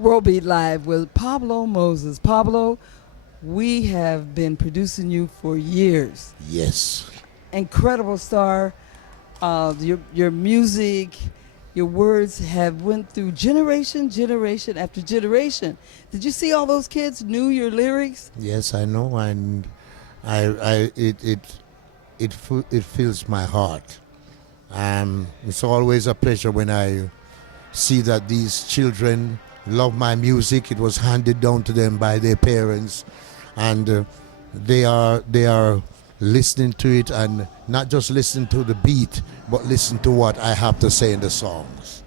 WorldBeat Live with Pablo Moses. Pablo, we have been producing you for years. Yes. Incredible star. Your music, your words have went through generation after generation. Did you see all those kids knew your lyrics? Yes, I know, and it fills my heart. It's always a pleasure when I see that these children love my music. It was handed down to them by their parents, and they are listening to it, and not just listen to the beat, but listen to what I have to say in the songs.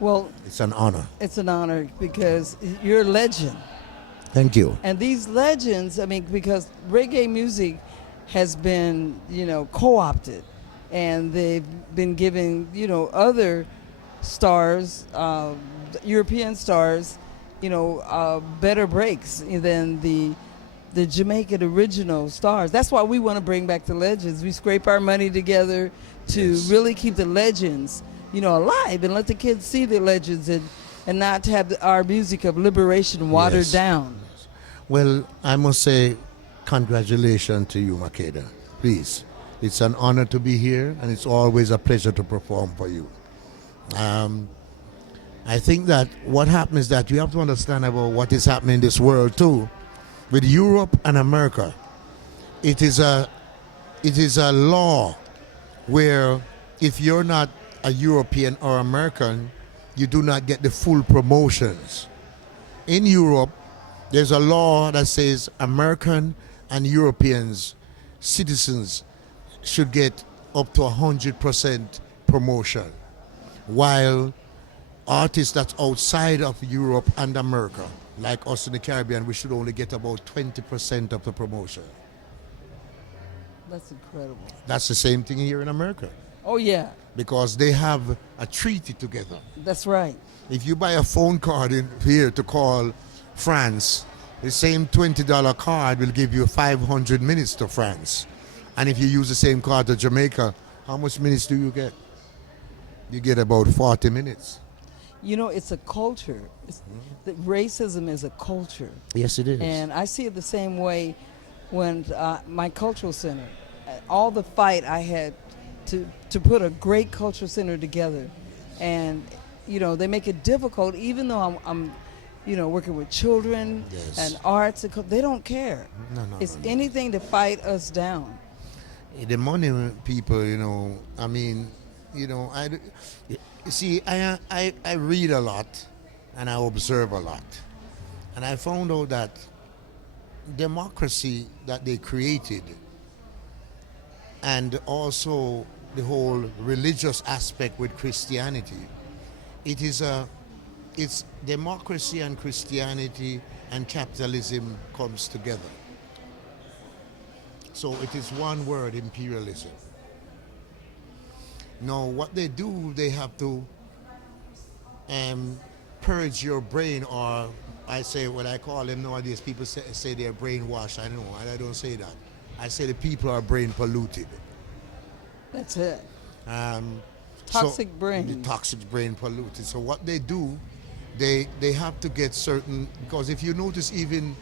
Well, It's an honor. it's an honor because you're a legend. Thank you. And these legends, I mean, because reggae music has been, co-opted, and they've been given, other stars, European stars, better breaks than the Jamaican original stars. That's why we want to bring back the legends. We scrape our money together to Yes. really keep the legends, alive, and let the kids see the legends, and not have our music of liberation watered Yes. down. Well, I must say congratulations to you, Makeda. Please. It's an honor to be here, and it's always a pleasure to perform for you. I think that what happens is that you have to understand about what is happening in this world too. With Europe and America, it is a law where if you're not a European or American, you do not get the full promotions. In Europe, there's a law that says American and Europeans, citizens, should get up to 100% promotion, while artists that's outside of Europe and America, like us in the Caribbean, we should only get about 20% of the promotion. That's incredible. That's the same thing here in America, Oh yeah, because they have a treaty together. that's right. If you buy a phone card in here to call France, the same $20 card will give you 500 minutes to France. And if you use the same card to Jamaica, how much minutes do you get? You get about 40 minutes. It's a culture. That racism is a culture, Yes, it is. and I see it the same way when my cultural center, all the fight I had to put a great cultural center together, and they make it difficult, even though I'm working with children Yes. and arts. They don't care. No, It's no. anything to fight us down. The money people, I mean, you see, I read a lot and I observe a lot. And I found out that democracy that they created, and also the whole religious aspect with Christianity, it's democracy and Christianity and capitalism comes together. So it is one word, imperialism. Now, what they do, they have to purge your brain, or I say what I call them nowadays. People say they're brainwashed. I don't know. I don't say that. I say the people are brain polluted. That's it. Um, Toxic so, brain. The toxic brain polluted. So what they do, they have to get certain, because if you notice, even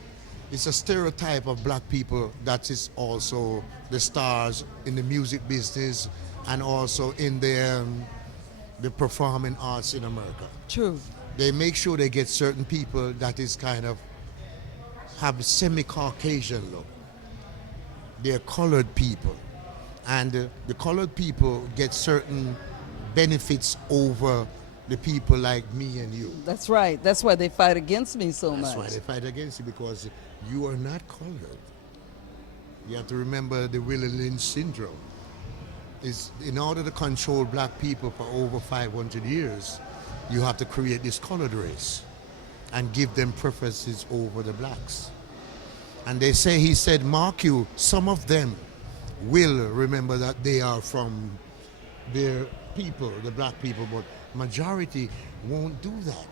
it's a stereotype of black people that is also the stars in the music business and also in the performing arts in America. True. They make sure they get certain people that is kind of have semi-Caucasian look. They're colored people, and the colored people get certain benefits over the people like me and you. That's right. That's why they fight against me so That's much. why they fight against you, because you are not colored. You have to remember the Willie Lynch syndrome. Is in order to control black people for over 500 years, you have to create this colored race and give them preferences over the blacks. And they say, he said, mark you, some of them will remember that they are from their people, the black people, but majority won't do that.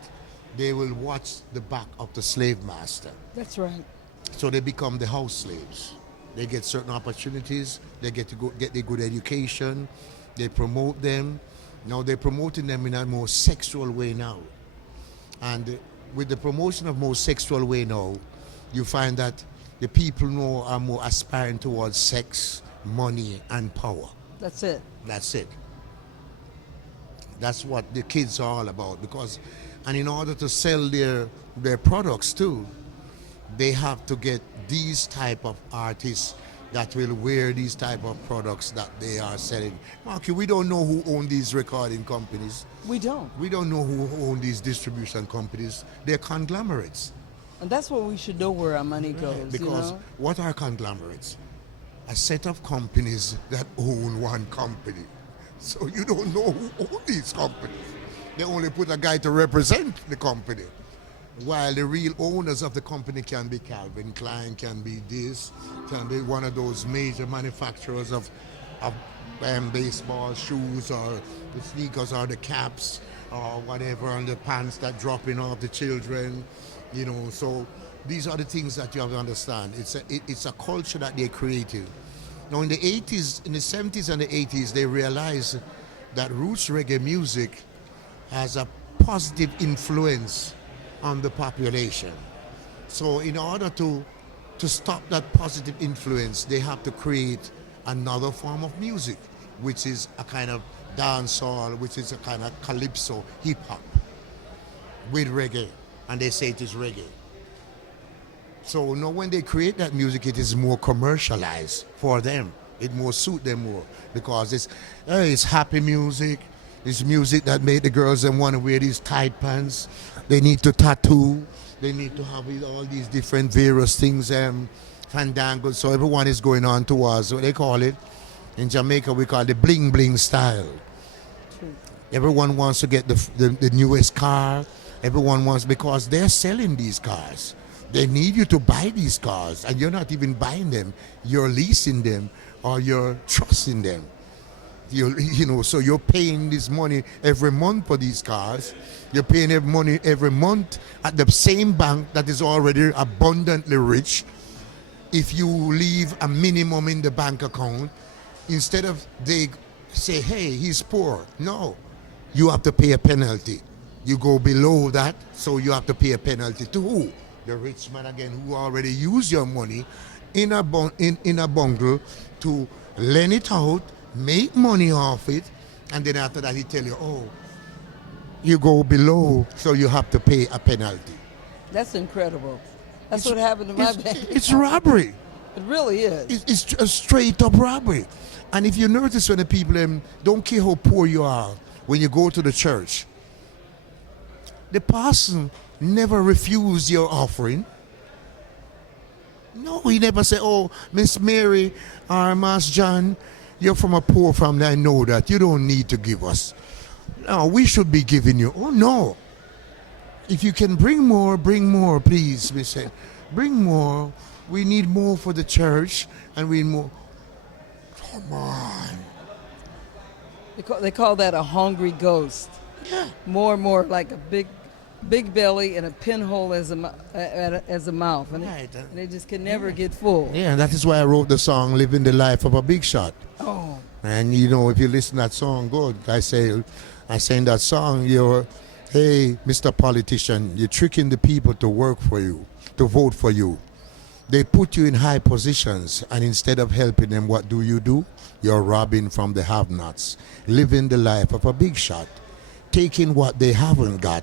They will watch the back of the slave master. That's right. So they become the house slaves. They get certain opportunities. They get to get a good education. They promote them. Now they're promoting them in a more sexual way now. And with the promotion of more sexual way now, you find that the people now are more aspiring towards sex, money, and power. That's it. That's it. That's what the kids are all about. Because, and in order to sell their products too, they have to get these type of artists that will wear these type of products that they are selling. Marky, we don't know who own these recording companies. We don't. We don't know who own these distribution companies. They're conglomerates. And that's where we should know where our money goes. Because what are conglomerates? A set of companies that own one company. So you don't know who owns these companies. They only put a guy to represent the company. While the real owners of the company can be Calvin Klein, can be this, can be one of those major manufacturers of baseball shoes or the sneakers or the caps or whatever, and the pants that dropping off the children, So these are the things that you have to understand. It's a culture that they created. Now in the 80s, in the 70s and the 80s, they realized that roots reggae music has a positive influence on the population. So in order to stop that positive influence, they have to create another form of music, which is a kind of dancehall, which is a kind of calypso, hip-hop, with reggae. And they say it is reggae. So now when they create that music, it is more commercialized for them. It more suit them more because it's happy music. It's music that made the girls them want to wear these tight pants. They need to tattoo. They need to have all these different various things, fandangles. So everyone is going on towards what they call it. In Jamaica, we call it the bling bling style. Everyone wants to get the newest car. Everyone wants, because they're selling these cars. They need you to buy these cars, and you're not even buying them. You're leasing them, or you're trusting them. So you're paying this money every month for these cars. You're paying money every month at the same bank that is already abundantly rich. If you leave a minimum in the bank account, instead of they say, hey, he's poor. No, you have to pay a penalty. You go below that, so you have to pay a penalty to who? The rich man again, who already used your money in a bundle to lend it out, make money off it, and then after that he tell you, oh, you go below, so you have to pay a penalty. That's incredible. That's what happened to my bank. It's robbery. It really is. It's a straight up robbery. And if you notice when the people don't care how poor you are, when you go to the church, the pastor never refused your offering. No, he never said, oh, Miss Mary or Master John, you're from a poor family, I know that. You don't need to give us. No, we should be giving you. Oh, no. If you can bring more, please, we say. Bring more. We need more for the church, and we need more. Come on. They call that a hungry ghost. Yeah. More and more like a big belly and a pinhole as a mouth. And, Right. and they just can never get full. Yeah, that is why I wrote the song Living the Life of a Big Shot. Oh. And if you listen to that song, good. I sang that song, hey, Mr. Politician, you're tricking the people to work for you, to vote for you. They put you in high positions, and instead of helping them, what do? You're robbing from the have-nots, living the life of a big shot, taking what they haven't got,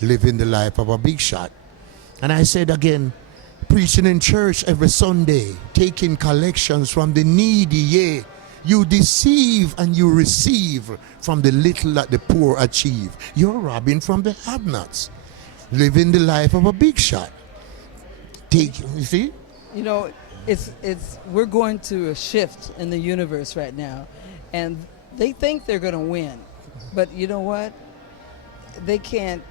living the life of a big shot. And I said again, preaching in church every Sunday, taking collections from the needy, yeah. You deceive and you receive from the little that the poor achieve. You're robbing from the have-nots, living the life of a big shot. You see? We're going to a shift in the universe right now, and they think they're going to win, but you know what? They can't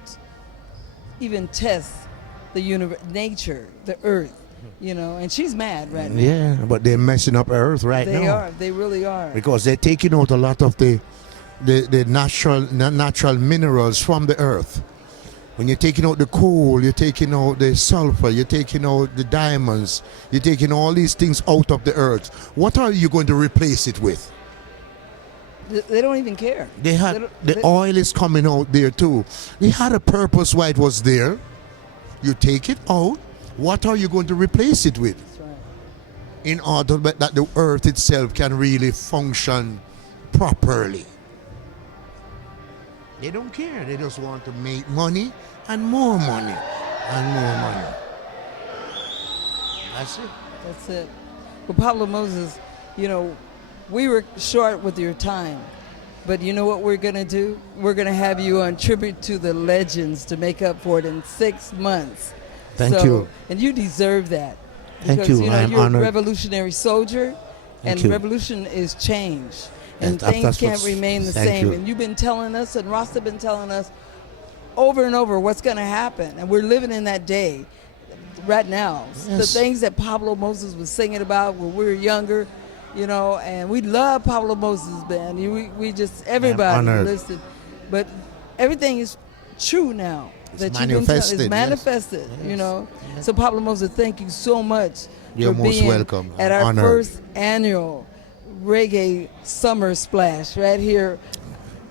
even test the nature, the earth, and she's mad right now. Yeah, but they're messing up Earth now. They are. They really are. Because they're taking out a lot of the natural minerals from the earth. When you're taking out the coal, you're taking out the sulfur, you're taking out the diamonds, you're taking all these things out of the earth. What are you going to replace it with? They don't even care. The oil is coming out there too. They had a purpose why it was there. You take it out. What are you going to replace it with? That's right. In order that the earth itself can really function properly. They don't care. They just want to make money and more money and more money. That's it. That's it. Well, Pablo Moses, we were short with your time, but you know what we're going to do? We're going to have you on Tribute to the Legends to make up for it in 6 months. Thank you. And you deserve that. Thank Because, you. I am you're honored. a revolutionary soldier, Thank and you. revolution is change. And That's things can't what's- remain the thank same. you. And you've been telling us, and Rasta been telling us over and over what's going to happen. And we're living in that day right now. The Yes. things that Pablo Moses was singing about when we were younger, and we love Pablo Moses, man. We just, everybody honored. listened. But everything is true now. It's That you've been manifested, it's yes. manifested, Yes. So Pablo Moses, thank you so much You're for most being welcome. at I'm our honored. first annual Reggae Summer Splash right here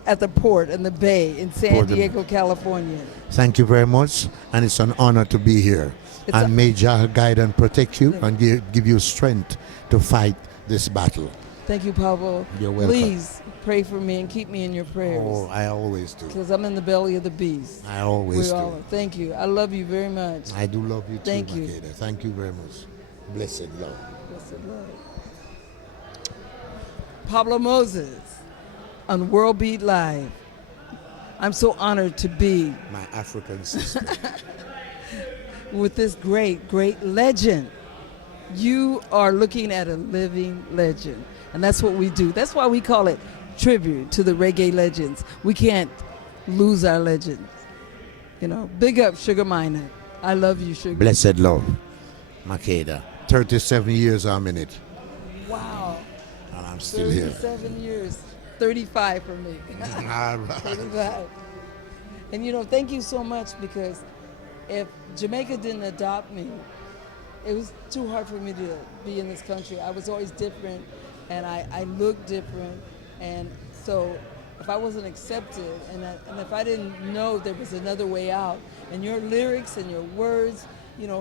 at the port in the Bay in San Port- Diego, California. Thank you very much, and it's an honor to be here. It's And a- may Jah guide and protect you and give you strength to fight this battle. Thank you, Pablo. You're welcome. Please pray for me and keep me in your prayers Oh, I always do. because I'm in the belly of the beast. I always We all do. are. Thank you. I love you very much. I do love you too, Thank you. Makeda. Thank you very much. Blessed love. Blessed Lord. Pablo Moses on WorldBeat Live. I'm so honored to be My African sister. with this great, great legend. You are looking at a living legend. And that's what we do. That's why we call it tribute to the reggae legends. We can't lose our legends. Big up Sugar Minor. I love you, Sugar. Blessed love. Makeda. 37 years I'm in it. Wow. And I'm still here. 37 years. 35 for me. All right. 35. And thank you so much, because if Jamaica didn't adopt me, it was too hard for me to be in this country. I was always different, and I looked different. And so if I wasn't accepted, and if I didn't know there was another way out, and your lyrics and your words,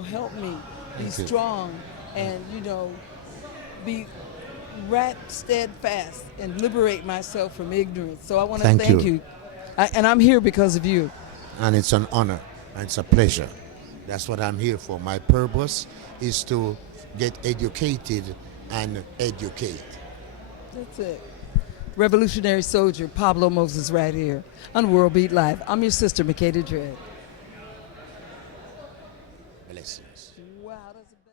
help me be Thank you. strong and, be steadfast and liberate myself from ignorance. So I want to Thank thank you. you. And I'm here because of you. And it's an honor and it's a pleasure. That's what I'm here for. My purpose is to get educated and educate. That's it. Revolutionary soldier Pablo Moses right here on WorldBeat Live. I'm your sister, Makeda Dread. Blessings. Wow, that's